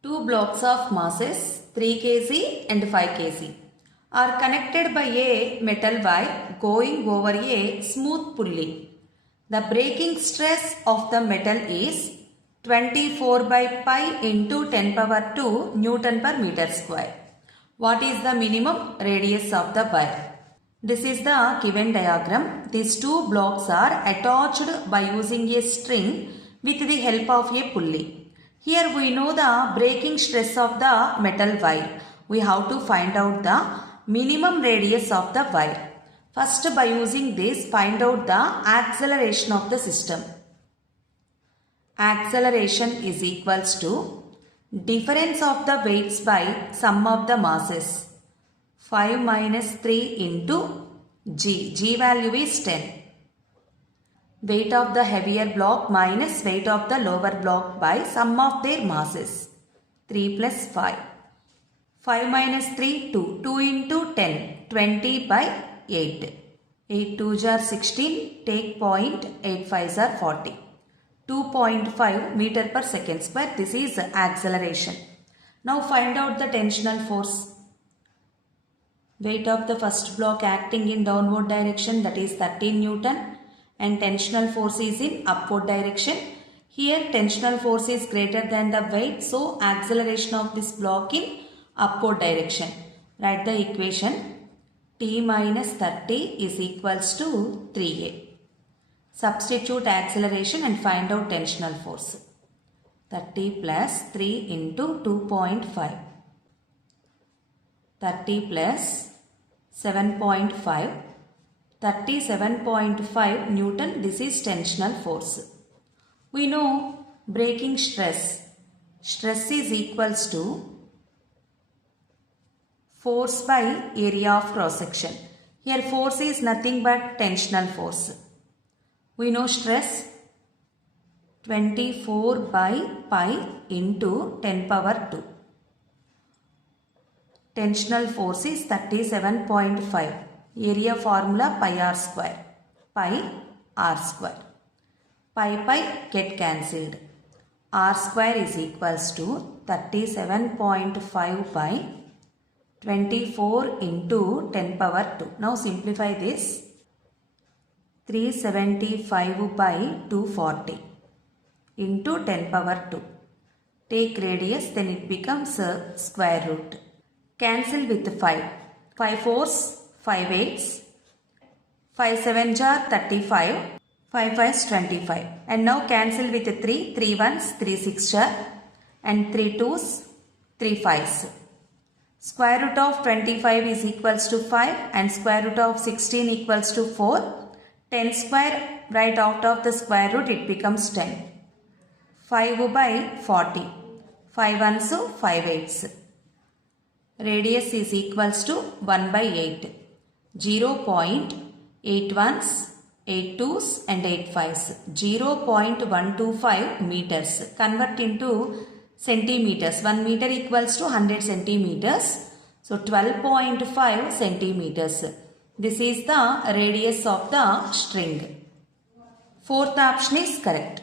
Two blocks of masses 3 kg and 5 kg are connected by a metal wire going over a smooth pulley. The breaking stress of the metal is 24 by pi into 10 power 2 Newton per meter square. What is the minimum radius of the wire? This is the given diagram. These two blocks are attached by using a string with the help of a pulley. Here we know the breaking stress of the metal wire. We have to find out the minimum radius of the wire. First, by using this, find out the acceleration of the system. Acceleration is equals to difference of the weights by sum of the masses. 5 minus 3 into g. G value is 10. Weight of the heavier block minus weight of the lower block by sum of their masses. 3 plus 5. 5 minus 3, 2. 2 into 10. 20 by 8. 8 2s are 16. Take 0.85s are 40. 2.5 meter per second square. This is acceleration. Now find out the tensional force. Weight of the first block acting in downward direction, that is 13 Newton, and tensional force is in upward direction. Here tensional force is greater than the weight, so acceleration of this block in upward direction. Write the equation. T minus 30 is equals to 3a. Substitute acceleration and find out tensional force. 30 plus 3 into 2.5. 30 plus 7.5. 37.5 Newton. This is tensional force. We know breaking stress. Stress is equals to force by area of cross section. Here force is nothing but tensional force. We know stress 24 by pi into 10 power 2. Tensional force is 37.5. Area formula pi r square. Pi r square. Pi get cancelled. R square is equals to 37.5 by 24 into 10 power 2. Now simplify this. 375 by 240 into 10 power 2. Take radius, then it becomes a square root. Cancel with 5. 5 4s, 5 8s. 5 7s are 35. 5 5s 25. And now cancel with 3. 3 1s, 3 6s are. And 3 2s, 3 5s. Square root of 25 is equals to 5 and square root of 16 equals to 4. 10 square, right out of the square root it becomes 10. 5 by 40. 5 1s, 5 8s. Radius is equals to 1 by 8. 0.8 1s, 8 2s and 8 5s. 0.125 meters. Convert into centimeters. 1 meter equals to 100 centimeters. So 12.5 centimeters. This is the radius of the string. Fourth option is correct.